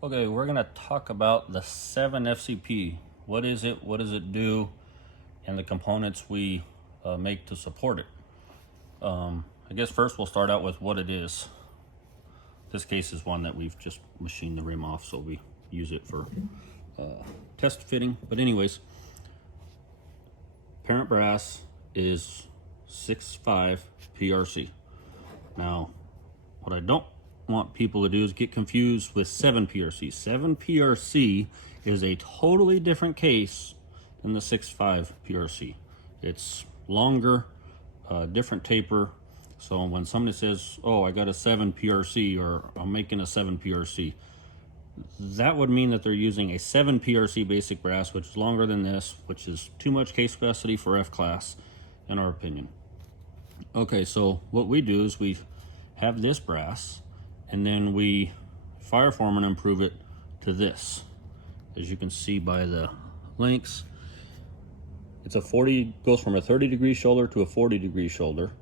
Okay, we're gonna talk about the 7FCP. What is it? What does it do? And the components we make to support it. I guess first we'll start out with what it is. This case is one that we've just machined the rim off, so we use it for test fitting. But anyways, parent brass is 6.5 PRC. Now, what I don't want people to do is get confused with 7 PRC. 7 PRC is a totally different case than the 6.5 PRC. It's longer, different taper. So when somebody says, oh, I got a 7 PRC or I'm making a 7 PRC, that would mean that they're using a 7 PRC basic brass, which is longer than this, which is too much case capacity for F-class, in our opinion. Okay, so what we do is we have this brass, and then we fireform and improve it to this. As you can see by the links, it's goes from a 30-degree shoulder to a 40-degree shoulder,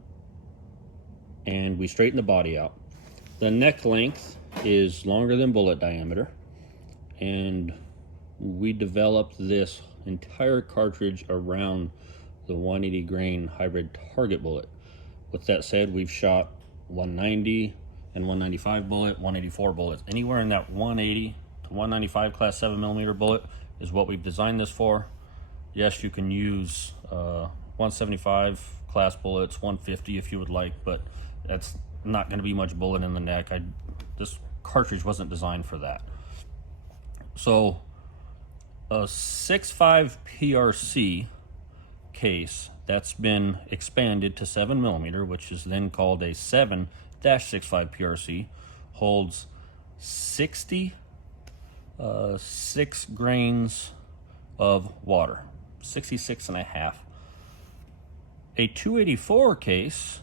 and we straighten the body out. The neck length is longer than bullet diameter, and we developed this entire cartridge around the 180 grain hybrid target bullet. With that said, we've shot 190 and 195 bullet, 184 bullets. Anywhere in that 180 to 195 class 7mm bullet is what we've designed this for. Yes, you can use 175 class bullets, 150 if you would like, but that's not going to be much bullet in the neck. This cartridge wasn't designed for that. So a 6.5 PRC case that's been expanded to 7mm, which is then called a 7-6.5 PRC, holds 66 grains of water, 66 and a half. A 284 case,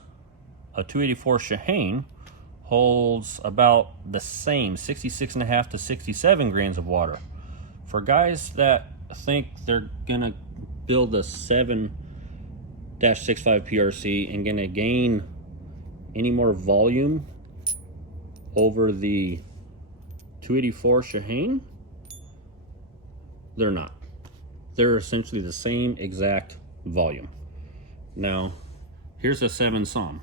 a 284 Shaheen, holds about the same, 66 and a half to 67 grains of water. For guys that think they're gonna build a 7-6.5 PRC and gonna gain any more volume over the 284 Shaheen, they're not. They're essentially the same exact volume. Now, here's a 7 SOM.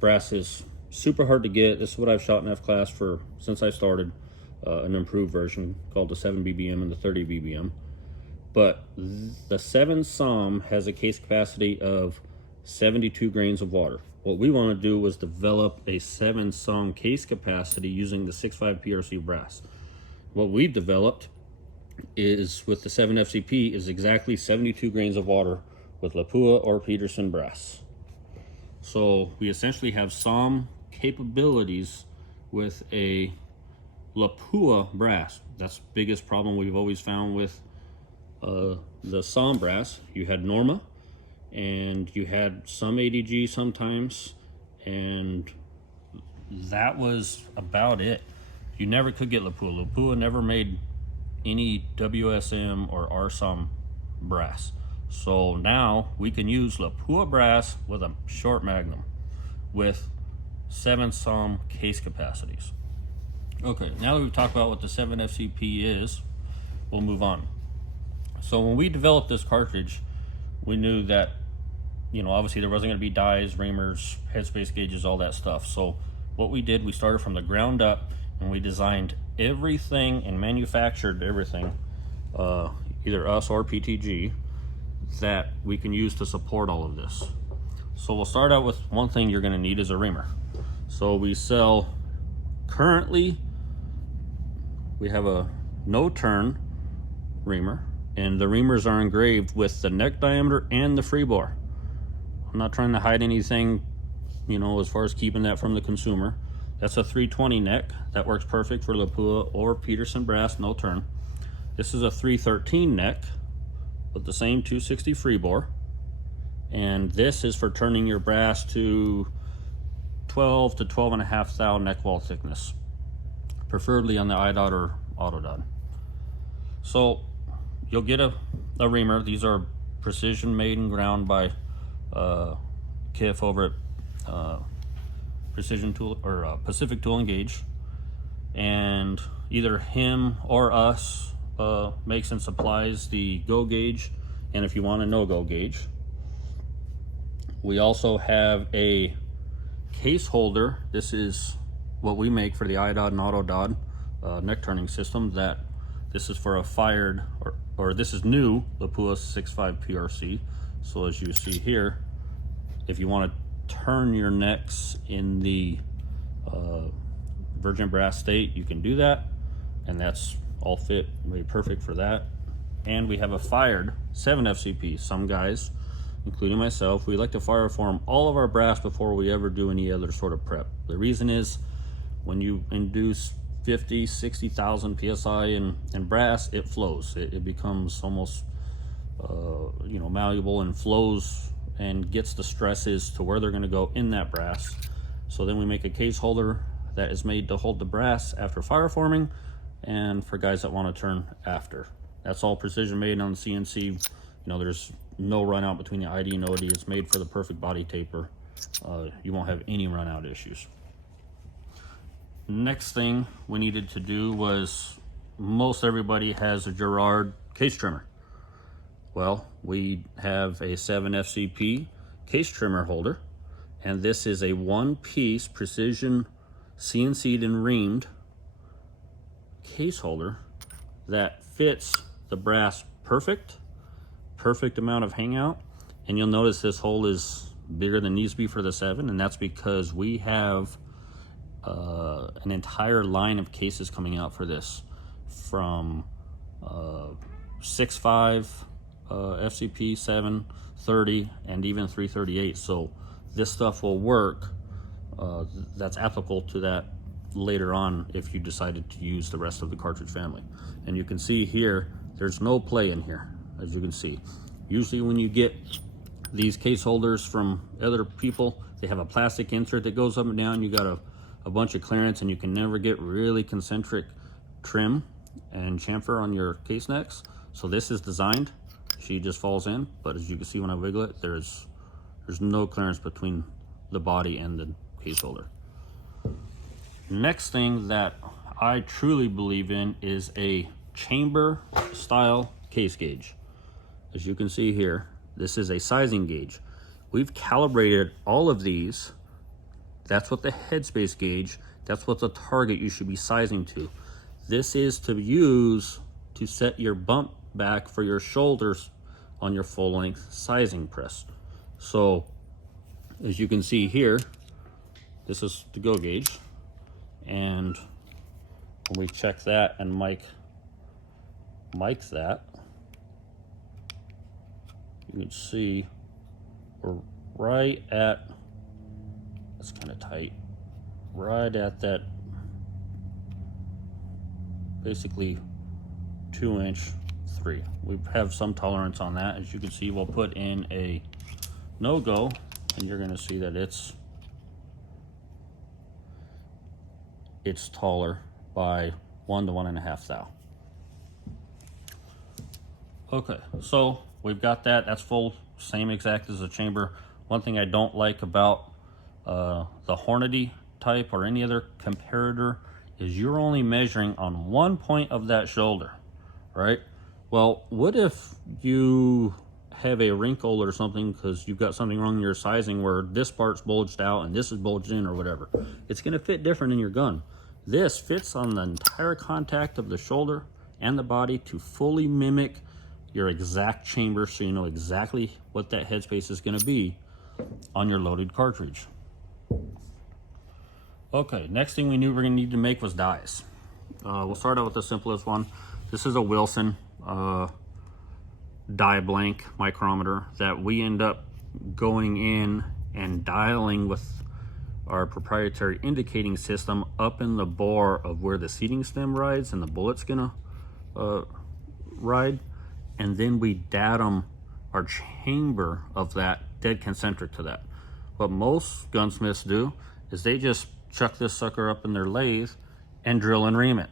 Brass is super hard to get. This is what I've shot in F-class for since I started, an improved version called the 7 BBM and the 30 BBM. But the 7 SOM has a case capacity of 72 grains of water. What we want to do was develop a 7 SOM case capacity using the 6.5 PRC brass. What we've developed is, with the 7FCP, is exactly 72 grains of water with Lapua or Peterson brass. So we essentially have SOM capabilities with a Lapua brass. That's the biggest problem we've always found with the SOM brass. You had Norma, and you had some ADG sometimes, and that was about it. You never could get Lapua. Lapua never made any WSM or RSOM brass. So now we can use Lapua brass with a short magnum with 7 SOM case capacities. Okay, now that we've talked about what the 7FCP is, we'll move on. So when we developed this cartridge, we knew that, obviously there wasn't going to be dies, reamers, headspace gauges, all that stuff. So what we did, we started from the ground up and we designed everything and manufactured everything, either us or PTG, that we can use to support all of this. So we'll start out with one thing you're going to need is a reamer. So we sell, currently, we have a no-turn reamer, and the reamers are engraved with the neck diameter and the free bore. I'm not trying to hide anything, as far as keeping that from the consumer. That's a 320 neck. That works perfect for Lapua or Peterson brass, no turn. This is a 313 neck with the same 260 free bore. And this is for turning your brass to 12 to 12.5 thou neck wall thickness, preferably on the iDot or autodot. So you'll get a reamer. These are precision made and ground by KIF over at Precision Tool or Pacific Tool and Gauge. and either him or us makes and supplies the go gauge, and if you want a no-go gauge. We also have a case holder. This is what we make for the iDod and AutoDod neck turning system. That this is for a fired, or this is new Lapua 6.5 PRC. So as you see here, if you want to turn your necks in the virgin brass state, you can do that, and that's all fit, made perfect for that. And we have a fired 7 FCP. Some guys, including myself, we like to fire form all of our brass before we ever do any other sort of prep. The reason is, when you induce 50, 60,000 PSI in brass, it flows. It becomes almost malleable and flows and gets the stresses to where they're going to go in that brass. So then we make a case holder that is made to hold the brass after fire forming, and for guys that want to turn after. That's all precision made on the CNC. There's no run out between the ID and OD. It's made for the perfect body taper. You won't have any run out issues. Next thing we needed to do was, most everybody has a Girard case trimmer. Well, we have a 7 FCP case trimmer holder, and this is a one-piece precision CNC'd and reamed case holder that fits the brass perfect amount of hangout. And you'll notice this hole is bigger than needs to be for the 7, and that's because we have an entire line of cases coming out for this, from 6.5 FCP, 7, 30, and even 338. So this stuff will work. That's applicable to that later on if you decided to use the rest of the cartridge family. And you can see here, there's no play in here, as you can see. Usually when you get these case holders from other people, they have a plastic insert that goes up and down. You got a bunch of clearance, and you can never get really concentric trim and chamfer on your case necks. So this is designed, she just falls in, but as you can see when I wiggle it, there's no clearance between the body and the case holder. Next thing that I truly believe in is a chamber style case gauge. As you can see here, this is a sizing gauge. We've calibrated all of these. That's what the headspace gauge, that's what the target you should be sizing to. This is to use to set your bump back for your shoulders on your full length sizing press. So as you can see here, this is the go gauge, and when we check that and mic that, you can see we're right at, it's kind of tight, right at that basically 2-inch 3. We have some tolerance on that. As you can see, we'll put in a no-go, and you're going to see that it's taller by 1 to 1.5 thou. Okay, so we've got that. That's full, same exact as the chamber. One thing I don't like about the Hornady type or any other comparator is you're only measuring on one point of that shoulder, right? Well, what if you have a wrinkle or something because you've got something wrong in your sizing where this part's bulged out and this is bulged in or whatever? It's going to fit different in your gun. This fits on the entire contact of the shoulder and the body to fully mimic your exact chamber, so you know exactly what that headspace is going to be on your loaded cartridge. Okay, next thing we knew we were going to need to make was dies. We'll start out with the simplest one. This is a Wilson die blank micrometer that we end up going in and dialing with our proprietary indicating system up in the bore of where the seating stem rides and the bullet's gonna ride, and then we datum our chamber of that dead concentric to that. What most gunsmiths do is they just chuck this sucker up in their lathe and drill and ream it.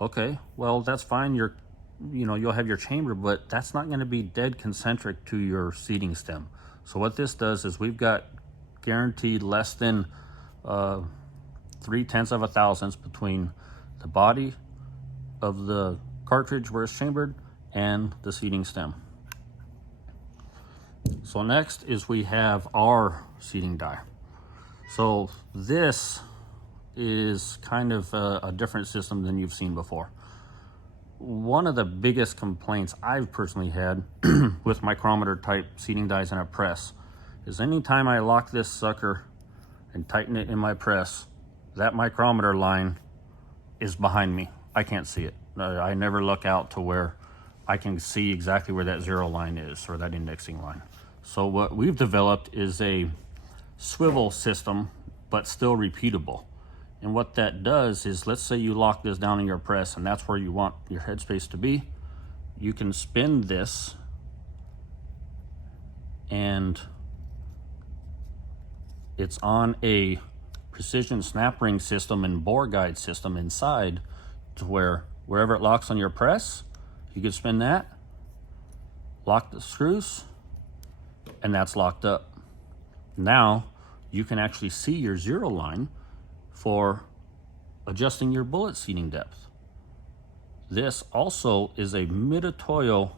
Okay, well that's fine, you'll have your chamber, but that's not going to be dead concentric to your seating stem. So what this does is we've got guaranteed less than 0.3 of a thousandths between the body of the cartridge where it's chambered, and the seating stem. So next is we have our seating die. So this is kind of a different system than you've seen before. One of the biggest complaints I've personally had with micrometer type seating dies in a press is anytime I lock this sucker and tighten it in my press, that micrometer line is behind me. I can't see it. I never look out to where I can see exactly where that zero line is, or that indexing line. So what we've developed is a swivel system, but still repeatable. And what that does is, let's say you lock this down in your press and that's where you want your headspace to be. You can spin this and it's on a precision snap ring system and bore guide system inside, to where wherever it locks on your press, you can spin that, lock the screws, and that's locked up. Now you can actually see your zero line for adjusting your bullet seating depth. This also is a Mitutoyo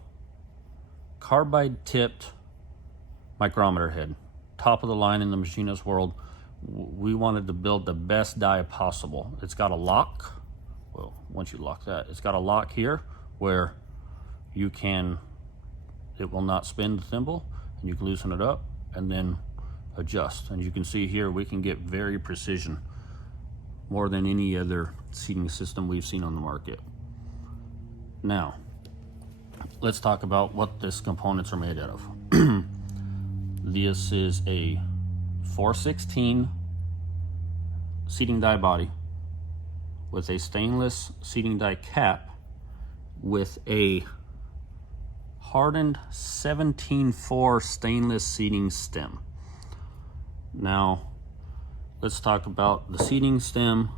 carbide tipped micrometer head, top of the line in the machinist world. We wanted to build the best die possible. It's got a lock. Well, once you lock that, it's got a lock here where you can, it will not spin the thimble, and you can loosen it up and then adjust. And you can see here we can get very precision, more than any other seating system we've seen on the market. Now, let's talk about what these components are made out of. This is a 4/16 seating die body with a stainless seating die cap with a hardened 17/4 stainless seating stem. Now, let's talk about the seating stem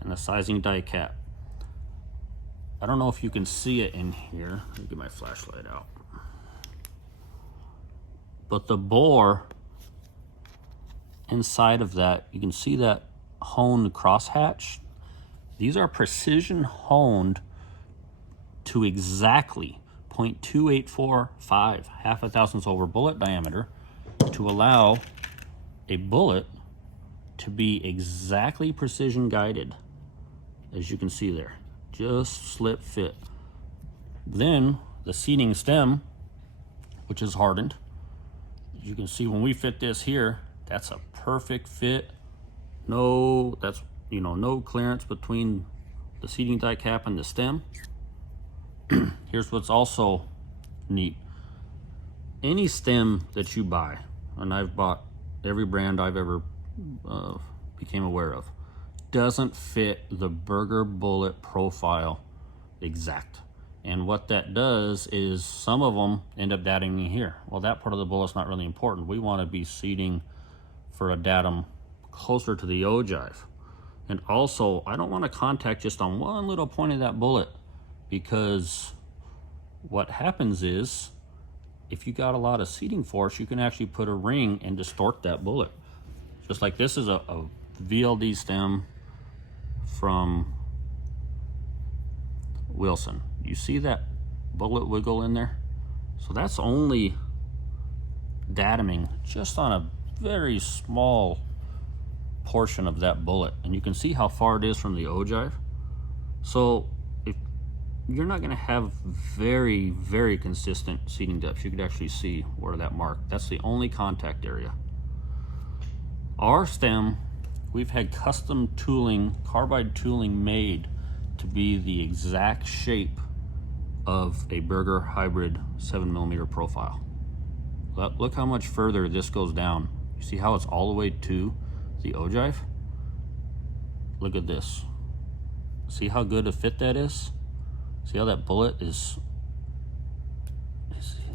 and the sizing die cap. I don't know if you can see it in here. Let me get my flashlight out. But the bore inside of that, you can see that honed crosshatch. These are precision honed to exactly 0.2845, half a thousandths over bullet diameter, to allow a bullet to be exactly precision guided, as you can see there, just slip fit. Then the seating stem, which is hardened, you can see when we fit this here, that's a perfect fit. No, that's, you know, no clearance between the seating die cap and the stem. Here's what's also neat. Any stem that you buy, and I've bought every brand I've ever became aware of, doesn't fit the burger bullet profile exact. And what that does is some of them end up datuming here. Well, that part of the bullet's not really important. We want to be seating for a datum closer to the ogive. And also, I don't want to contact just on one little point of that bullet, because what happens is, if you got a lot of seating force, you can actually put a ring and distort that bullet. Just like this is a VLD stem from Wilson. You see that bullet wiggle in there? So that's only datuming just on a very small portion of that bullet. And you can see how far it is from the ogive. So if you're not going to have very, very consistent seating depths, you could actually see where that mark, that's the only contact area. Our stem, we've had custom tooling, carbide tooling made to be the exact shape of a Burger hybrid 7mm profile. Look how much further this goes down. You see how it's all the way to the ogive? Look at this. See how good a fit that is? See how that bullet is,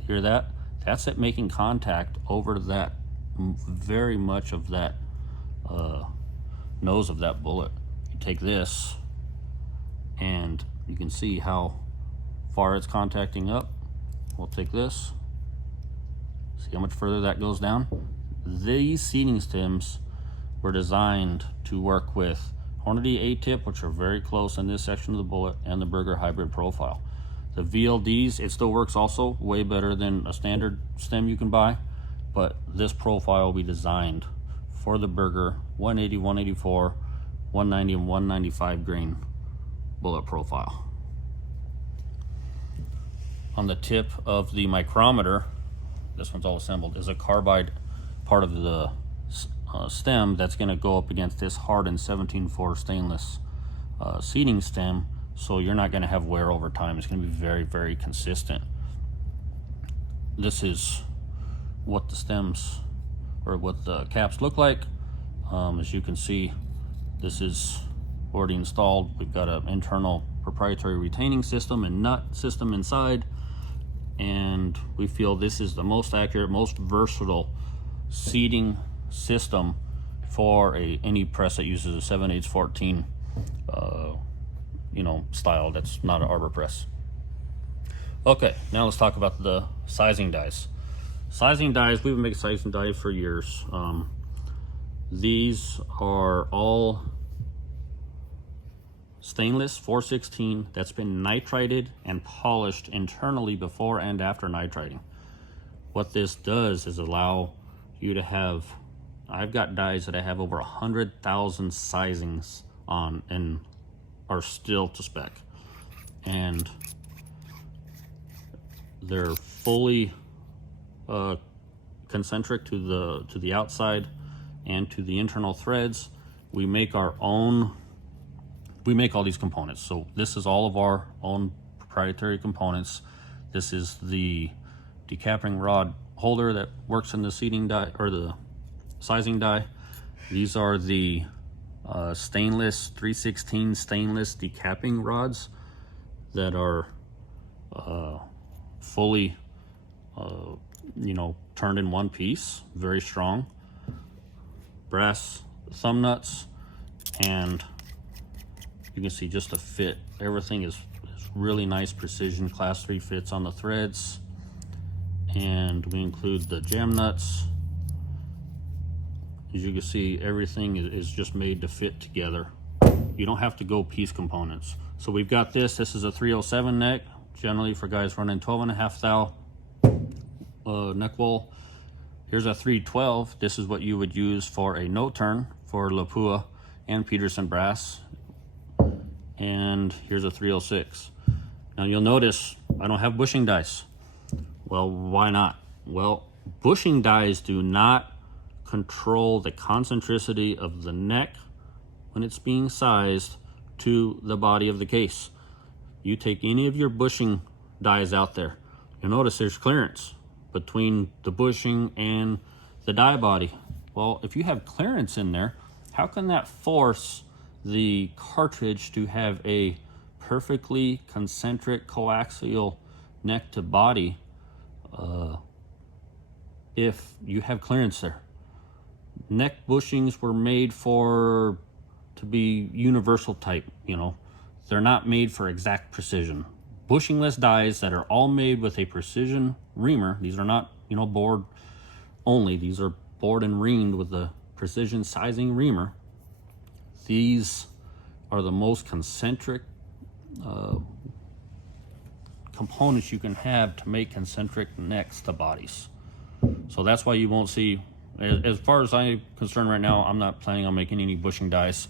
hear that? That's it making contact over that, very much of that nose of that bullet. You take this and you can see how far it's contacting up. We'll take this, see how much further that goes down. These seating stems were designed to work with Hornady A-tip, which are very close in this section of the bullet, and the Burger hybrid profile. The VLDs, it still works also way better than a standard stem you can buy, but this profile will be designed for the Burger 180, 184, 190, and 195 grain bullet profile. On the tip of the micrometer, this one's all assembled, is a carbide part of the stem that's going to go up against this hardened 17-4 stainless seating stem, so you're not going to have wear over time. It's going to be very, very consistent. This is what the stems, or what the caps look like. As you can see, this is already installed. We've got an internal proprietary retaining system and nut system inside, and we feel this is the most accurate, most versatile seating system for any press that uses a 7/8 14 style that's not an arbor press. Okay, now let's talk about the sizing dies. Sizing dies, we've been making sizing dies for years. These are all stainless 416 that's been nitrided and polished internally before and after nitriding. What this does is allow you to have, I've got dies that I have over 100,000 sizings on and are still to spec, and they're fully concentric to the outside and to the internal threads. We make our own, we make all these components. So this is all of our own proprietary components. This is the decapping rod holder that works in the seating die, or the sizing die. These are the stainless 316 stainless decapping rods that are fully turned in one piece, very strong. Brass thumb nuts, and you can see just the fit. Everything is really nice precision class 3 fits on the threads, and we include the jam nuts. As you can see, everything is just made to fit together. You don't have to go piece components. So we've got this is a 307 neck, generally for guys running 12.5 thou neck wall. Here's a 312. This is what you would use for a no turn for Lapua and Peterson brass. And here's a 306. Now you'll notice I don't have bushing dies. Well, why not? Well, bushing dies do not control the concentricity of the neck when it's being sized to the body of the case. You take any of your bushing dies out there, you'll notice there's clearance between the bushing and the die body. Well, if you have clearance in there, how can that force the cartridge to have a perfectly concentric coaxial neck to body if you have clearance there? Neck bushings were made to be universal type, they're not made for exact precision. Bushingless dies that are all made with a precision reamer, these are not bored only, these are bored and reamed with the precision sizing reamer. These are the most concentric components you can have to make concentric necks to bodies. So that's why you won't see, as far as I'm concerned right now, I'm not planning on making any bushing dies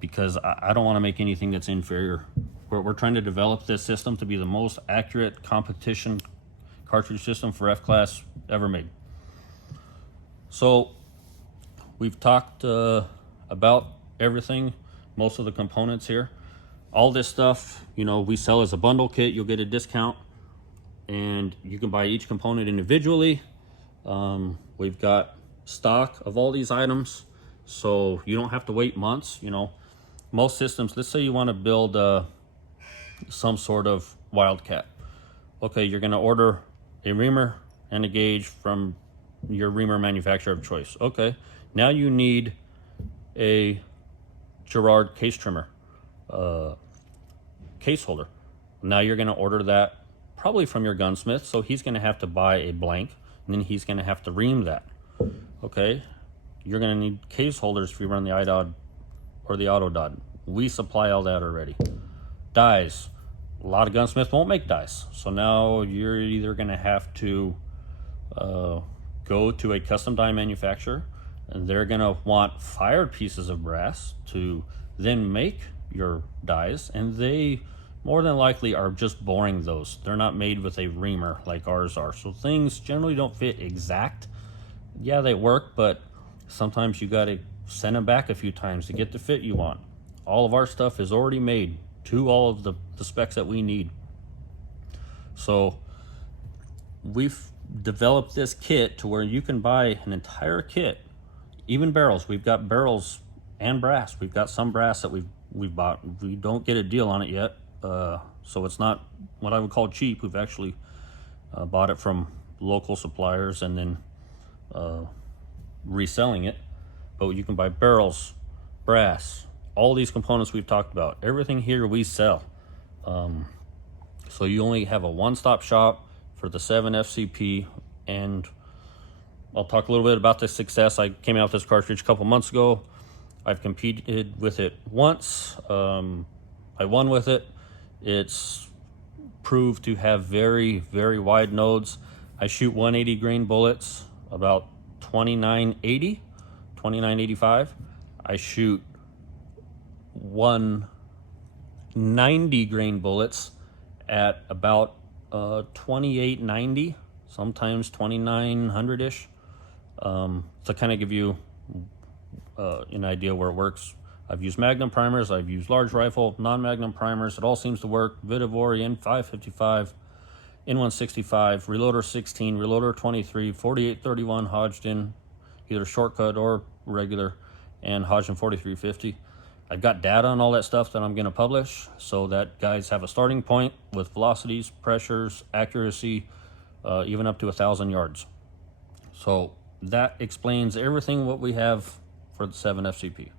because I don't want to make anything that's inferior. We're trying to develop this system to be the most accurate competition cartridge system for F-Class ever made. So we've talked about everything, most of the components here. All this stuff, we sell as a bundle kit. You'll get a discount, and you can buy each component individually. We've got stock of all these items, so you don't have to wait months. Most systems, let's say you want to build some sort of Wildcat. Okay, you're going to order a reamer and a gauge from your reamer manufacturer of choice. Okay, now you need a Girard case trimmer case holder. Now you're going to order that probably from your gunsmith, so he's going to have to buy a blank, and then he's going to have to ream that. Okay, you're going to need case holders if you run the IDOD or the auto dot. We supply all that already. Dies. A lot of gunsmiths won't make dies. So now you're either going to have to go to a custom die manufacturer, and they're going to want fired pieces of brass to then make your dies, and they more than likely are just boring those. They're not made with a reamer like ours are. So things generally don't fit exact. Yeah, they work, but sometimes you got to send them back a few times to get the fit you want. All of our stuff is already made to all of the specs that we need. So we've developed this kit to where you can buy an entire kit, even barrels. We've got barrels and brass. We've got some brass that we've bought. We don't get a deal on it yet, so it's not what I would call cheap. We've actually bought it from local suppliers and then reselling it. But you can buy barrels, brass, all these components we've talked about. Everything here we sell. So you only have a one-stop shop for the 7 FCP, and I'll talk a little bit about the success. I came out with this cartridge a couple months ago. I've competed with it once. I won with it. It's proved to have very, very wide nodes. I shoot 180 grain bullets, about 2980, 2985. I shoot 190 grain bullets at about 2890, sometimes 2900-ish. To kind of give you an idea where it works. I've used Magnum primers, I've used large rifle, non-Magnum primers. It all seems to work. Vitivor, N555, N165, Reloader 16, Reloader 23, 4831 Hodgdon, either shortcut or regular, and Hodgdon 4350. I've got data on all that stuff that I'm going to publish, so that guys have a starting point with velocities, pressures, accuracy, even up to 1,000 yards. So that explains everything what we have for the 7 FCP.